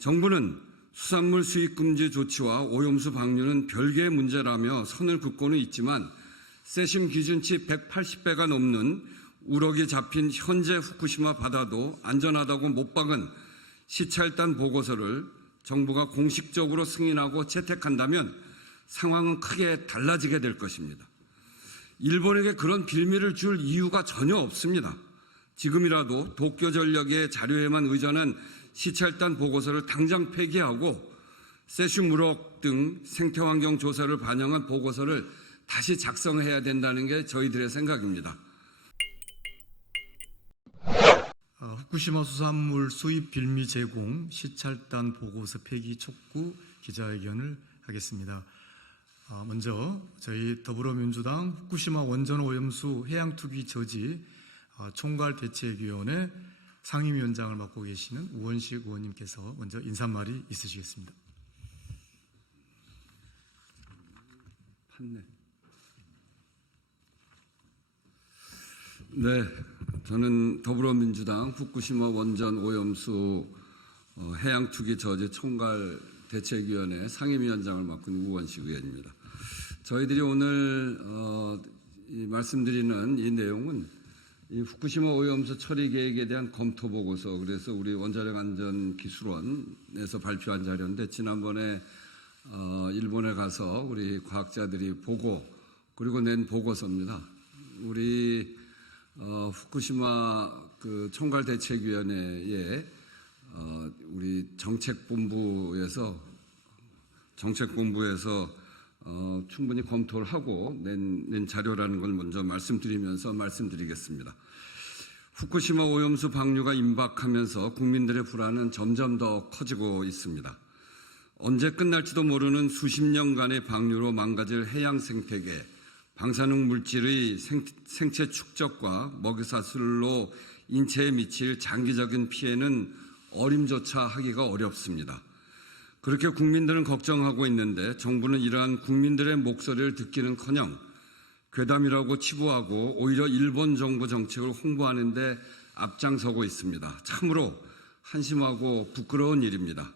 정부는 수산물 수입 금지 조치와 오염수 방류는 별개의 문제라며 선을 긋고는 있지만 세심 기준치 180배가 넘는 우럭이 잡힌 현재 후쿠시마 바다도 안전하다고 못 박은 시찰단 보고서를 정부가 공식적으로 승인하고 채택한다면 상황은 크게 달라지게 될 것입니다. 일본에게 그런 빌미를 줄 이유가 전혀 없습니다. 지금이라도 도쿄전력의 자료에만 의존한 시찰단 보고서를 당장 폐기하고 세슘 우럭 등 생태환경 조사를 반영한 보고서를 다시 작성해야 된다는 게 저희들의 생각입니다. 후쿠시마 수산물 수입 빌미 제공 시찰단 보고서 폐기 촉구 기자회견을 하겠습니다. 먼저 저희 더불어민주당 후쿠시마 원전 오염수 해양 투기 저지 총괄 대책위원회 상임위원장을 맡고 계시는 우원식 의원님께서 먼저 인사말이 있으시겠습니다. 네, 저는 더불어민주당 후쿠시마 원전 오염수 해양 투기 저지 총괄 대책위원회 상임위원장을 맡은 우원식 의원입니다. 저희들이 오늘 말씀드리는 이 내용은 이 후쿠시마 오염수 처리 계획에 대한 검토 보고서, 그래서 우리 원자력 안전기술원에서 발표한 자료인데 지난번에 일본에 가서 우리 과학자들이 보고 그리고 낸 보고서입니다. 우리 후쿠시마 그 총괄대책위원회에 우리 정책본부에서 충분히 검토를 하고 낸 자료라는 걸 먼저 말씀드리면서 말씀드리겠습니다. 후쿠시마 오염수 방류가 임박하면서 국민들의 불안은 점점 더 커지고 있습니다. 언제 끝날지도 모르는 수십 년간의 방류로 망가질 해양 생태계, 방사능 물질의 생체 축적과 먹이사슬로 인체에 미칠 장기적인 피해는 어림조차 하기가 어렵습니다. 그렇게 국민들은 걱정하고 있는데 정부는 이러한 국민들의 목소리를 듣기는커녕 괴담이라고 치부하고 오히려 일본 정부 정책을 홍보하는 데 앞장서고 있습니다. 참으로 한심하고 부끄러운 일입니다.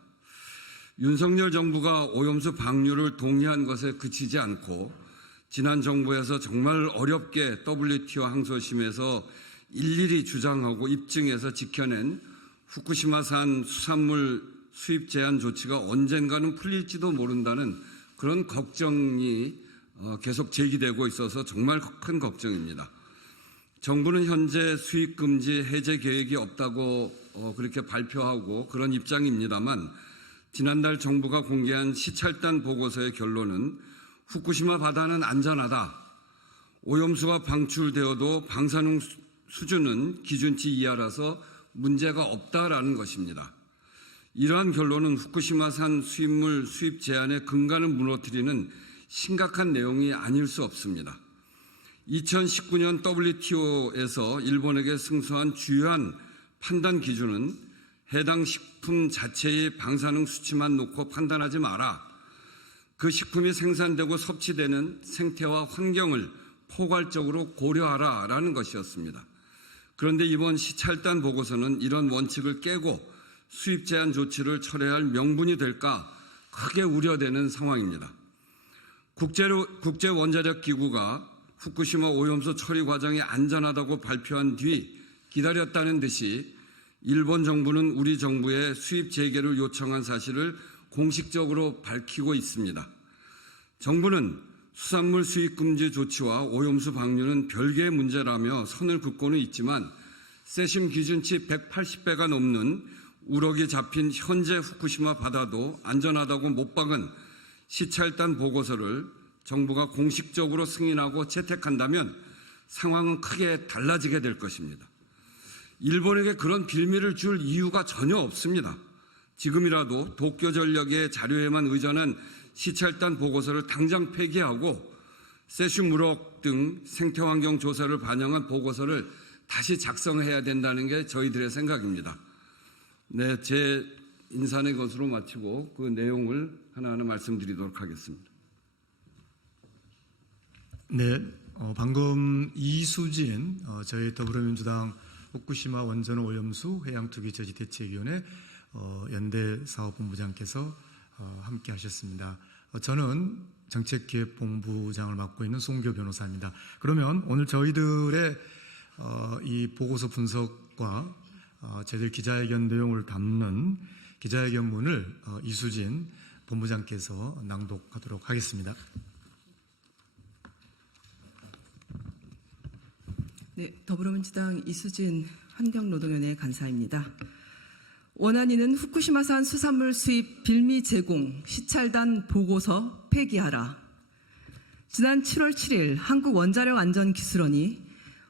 윤석열 정부가 오염수 방류를 동의한 것에 그치지 않고 지난 정부에서 정말 어렵게 WTO 항소심에서 일일이 주장하고 입증해서 지켜낸 후쿠시마산 수산물 수입 제한 조치가 언젠가는 풀릴지도 모른다는 그런 걱정이 계속 제기되고 있어서 정말 큰 걱정입니다. 정부는 현재 수입 금지 해제 계획이 없다고 그렇게 발표하고 그런 입장입니다만 지난달 정부가 공개한 시찰단 보고서의 결론은 후쿠시마 바다는 안전하다. 오염수가 방출되어도 방사능 수준은 기준치 이하라서 문제가 없다라는 것입니다. 이러한 결론은 후쿠시마산 수입물 수입 제한의 근간을 무너뜨리는 심각한 내용이 아닐 수 없습니다. 2019년 WTO에서 일본에게 승소한 주요한 판단 기준은 해당 식품 자체의 방사능 수치만 놓고 판단하지 마라. 그 식품이 생산되고 섭취되는 생태와 환경을 포괄적으로 고려하라라는 것이었습니다. 그런데 이번 시찰단 보고서는 이런 원칙을 깨고 수입 제한 조치를 철회할 명분이 될까 크게 우려되는 상황입니다. 국제원자력기구가 후쿠시마 오염수 처리 과정이 안전하다고 발표한 뒤 기다렸다는 듯이 일본 정부는 우리 정부에 수입 재개를 요청한 사실을 공식적으로 밝히고 있습니다. 정부는 수산물 수입 금지 조치와 오염수 방류는 별개의 문제라며 선을 긋고는 있지만 세심 기준치 180배가 넘는 우럭이 잡힌 현재 후쿠시마 바다도 안전하다고 못 박은 시찰단 보고서를 정부가 공식적으로 승인하고 채택한다면 상황은 크게 달라지게 될 것입니다. 일본에게 그런 빌미를 줄 이유가 전혀 없습니다. 지금이라도 도쿄전력의 자료에만 의존한 시찰단 보고서를 당장 폐기하고 세슘 우럭 등 생태환경 조사를 반영한 보고서를 다시 작성해야 된다는 게 저희들의 생각입니다. 네, 제 인사는 것으로 마치고 그 내용을 하나하나 말씀드리도록 하겠습니다. 네, 방금 이수진 저희 더불어민주당 후쿠시마 원전 오염수 해양 투기 저지 대책위원회 연대사업본부장께서 함께 하셨습니다. 저는 정책기획본부장을 맡고 있는 송교 변호사입니다. 그러면 오늘 저희들의 이 보고서 분석과 저희들 기자회견 내용을 담는 기자회견문을 이수진 본부장께서 낭독하도록 하겠습니다. 네, 더불어민주당 이수진 환경노동위원회 간사입니다. 원안위는 후쿠시마산 수산물 수입 빌미 제공 시찰단 보고서 폐기하라. 지난 7월 7일 한국원자력안전기술원이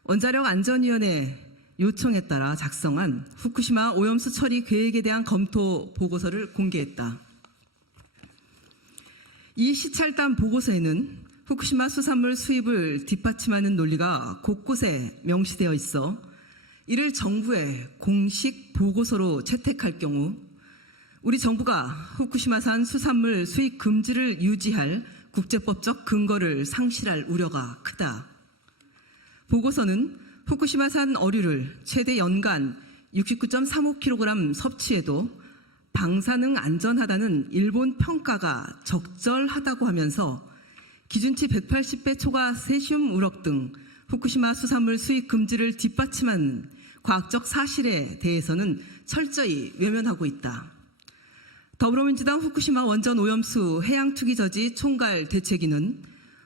원자력안전위원회 요청에 따라 작성한 후쿠시마 오염수 처리 계획에 대한 검토 보고서를 공개했다. 이 시찰단 보고서에는 후쿠시마 수산물 수입을 뒷받침하는 논리가 곳곳에 명시되어 있어 이를 정부의 공식 보고서로 채택할 경우 우리 정부가 후쿠시마산 수산물 수입 금지를 유지할 국제법적 근거를 상실할 우려가 크다. 보고서는 후쿠시마산 어류를 최대 연간 69.35kg 섭취해도 방사능 안전하다는 일본 평가가 적절하다고 하면서 기준치 180배 초과 세슘 우럭 등 후쿠시마 수산물 수입 금지를 뒷받침한 과학적 사실에 대해서는 철저히 외면하고 있다. 더불어민주당 후쿠시마 원전 오염수 해양투기저지 총괄 대책위는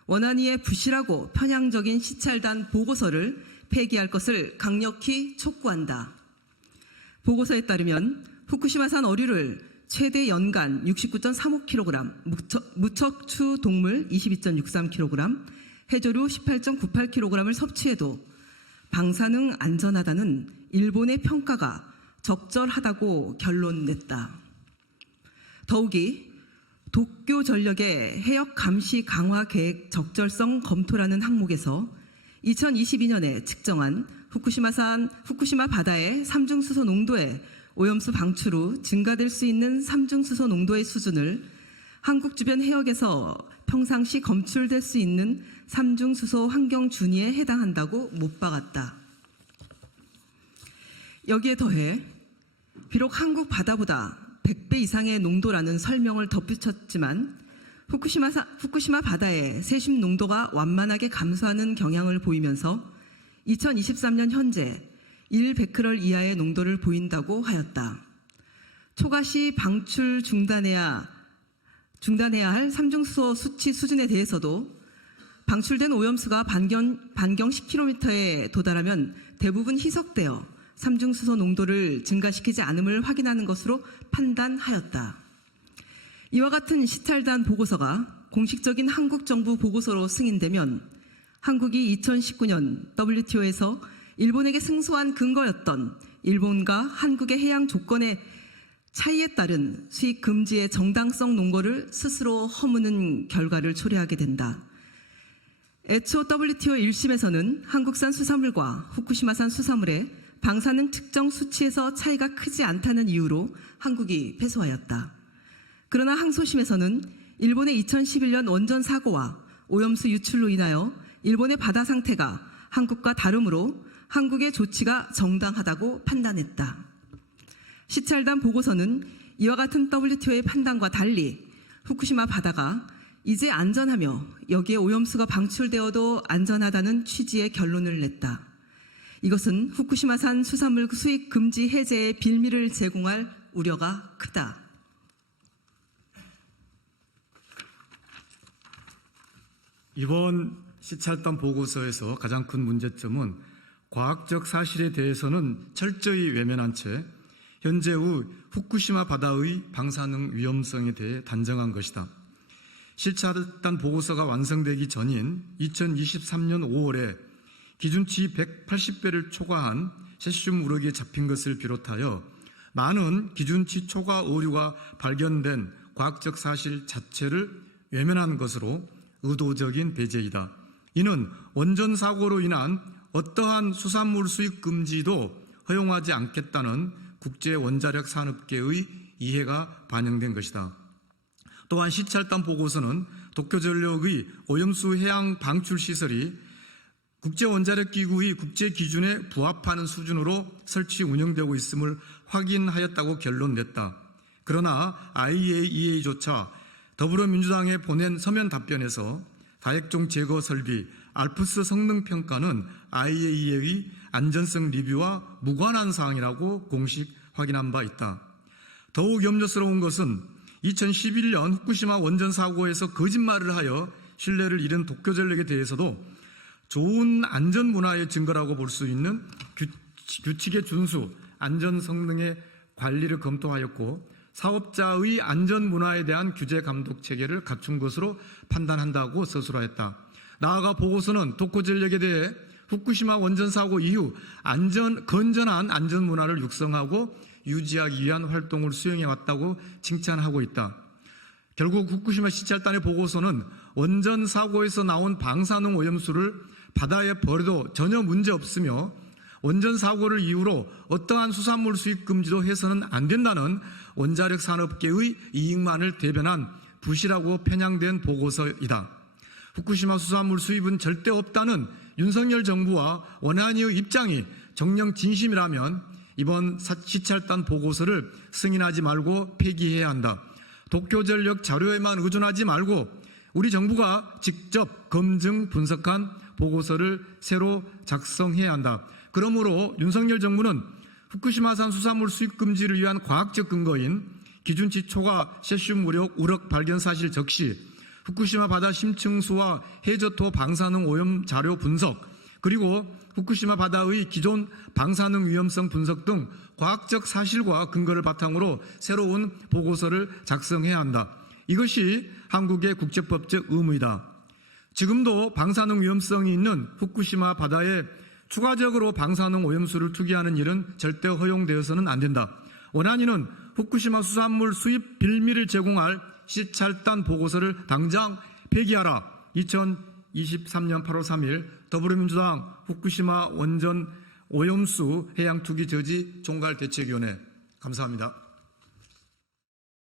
원안위의 부실하고 편향적인 시찰단 보고서를 폐기할 것을 강력히 촉구한다. 보고서에 따르면 후쿠시마산 어류를 최대 연간 69.35kg, 무척추 동물 22.63kg, 해조류 18.98kg을 섭취해도 방사능 안전하다는 일본의 평가가 적절하다고 결론냈다. 더욱이 도쿄전력의 해역 감시 강화 계획 적절성 검토라는 항목에서 2022년에 측정한 후쿠시마 바다의 삼중수소 농도의 오염수 방출 후 증가될 수 있는 삼중수소 농도의 수준을 한국 주변 해역에서 평상시 검출될 수 있는 삼중수소 환경 준위에 해당한다고 못 박았다. 여기에 더해 비록 한국 바다보다 100배 이상의 농도라는 설명을 덧붙였지만 후쿠시마 바다의 세슘 농도가 완만하게 감소하는 경향을 보이면서 2023년 현재 1베크럴 이하의 농도를 보인다고 하였다. 초과시 방출 중단해야 할 삼중수소 수치 수준에 대해서도 방출된 오염수가 반경 10km에 도달하면 대부분 희석되어 삼중수소 농도를 증가시키지 않음을 확인하는 것으로 판단하였다. 이와 같은 시찰단 보고서가 공식적인 한국 정부 보고서로 승인되면 한국이 2019년 WTO에서 일본에게 승소한 근거였던 일본과 한국의 해양 조건의 차이에 따른 수입 금지의 정당성 논거를 스스로 허무는 결과를 초래하게 된다. 애초 WTO 1심에서는 한국산 수산물과 후쿠시마산 수산물의 방사능 측정 수치에서 차이가 크지 않다는 이유로 한국이 패소하였다. 그러나 항소심에서는 일본의 2011년 원전 사고와 오염수 유출로 인하여 일본의 바다 상태가 한국과 다르므로 한국의 조치가 정당하다고 판단했다. 시찰단 보고서는 이와 같은 WTO의 판단과 달리 후쿠시마 바다가 이제 안전하며 여기에 오염수가 방출되어도 안전하다는 취지의 결론을 냈다. 이것은 후쿠시마산 수산물 수입 금지 해제의 빌미를 제공할 우려가 크다. 이번 시찰단 보고서에서 가장 큰 문제점은 과학적 사실에 대해서는 철저히 외면한 채 현재의 후쿠시마 바다의 방사능 위험성에 대해 단정한 것이다. 시찰단 보고서가 완성되기 전인 2023년 5월에 기준치 180배를 초과한 세슘 우럭이 잡힌 것을 비롯하여 많은 기준치 초과 오류가 발견된 과학적 사실 자체를 외면한 것으로 의도적인 배제이다. 이는 원전 사고로 인한 어떠한 수산물 수입 금지도 허용하지 않겠다는 국제 원자력 산업계의 이해가 반영된 것이다. 또한 시찰단 보고서는 도쿄전력의 오염수 해양 방출 시설이 국제 원자력 기구의 국제 기준에 부합하는 수준으로 설치 운영되고 있음을 확인하였다고 결론냈다. 그러나 IAEA조차 더불어민주당에 보낸 서면 답변에서 다핵종 제거 설비 알프스 성능 평가는 IAEA의 안전성 리뷰와 무관한 사항이라고 공식 확인한 바 있다. 더욱 염려스러운 것은 2011년 후쿠시마 원전 사고에서 거짓말을 하여 신뢰를 잃은 도쿄 전력에 대해서도 좋은 안전 문화의 증거라고 볼 수 있는 규칙의 준수, 안전 성능의 관리를 검토하였고 사업자의 안전 문화에 대한 규제 감독 체계를 갖춘 것으로 판단한다고 서술하였다. 나아가 보고서는 도쿄 전력에 대해 후쿠시마 원전 사고 이후 건전한 안전 문화를 육성하고 유지하기 위한 활동을 수행해 왔다고 칭찬하고 있다. 결국 후쿠시마 시찰단의 보고서는 원전 사고에서 나온 방사능 오염수를 바다에 버려도 전혀 문제 없으며 원전 사고를 이유로 어떠한 수산물 수입 금지도 해서는 안 된다는 원자력 산업계의 이익만을 대변한 부실하고 편향된 보고서이다. 후쿠시마 수산물 수입은 절대 없다는 윤석열 정부와 원안위의 입장이 정녕 진심이라면 이번 시찰단 보고서를 승인하지 말고 폐기해야 한다. 도쿄전력 자료에만 의존하지 말고 우리 정부가 직접 검증 분석한 보고서를 새로 작성해야 한다. 그러므로 윤석열 정부는 후쿠시마산 수산물 수입 금지를 위한 과학적 근거인 기준치 초과 세슘 우럭 발견 사실 적시, 후쿠시마 바다 심층수와 해저토 방사능 오염 자료 분석, 그리고 후쿠시마 바다의 기존 방사능 위험성 분석 등 과학적 사실과 근거를 바탕으로 새로운 보고서를 작성해야 한다. 이것이 한국의 국제법적 의무이다. 지금도 방사능 위험성이 있는 후쿠시마 바다에 추가적으로 방사능 오염수를 투기하는 일은 절대 허용되어서는 안 된다. 원안위는 후쿠시마 수산물 수입 빌미를 제공할 시찰단 보고서를 당장 폐기하라. 2023년 8월 3일 더불어민주당 후쿠시마 원전 오염수 해양 투기 저지 종갈 대책위원회. 감사합니다.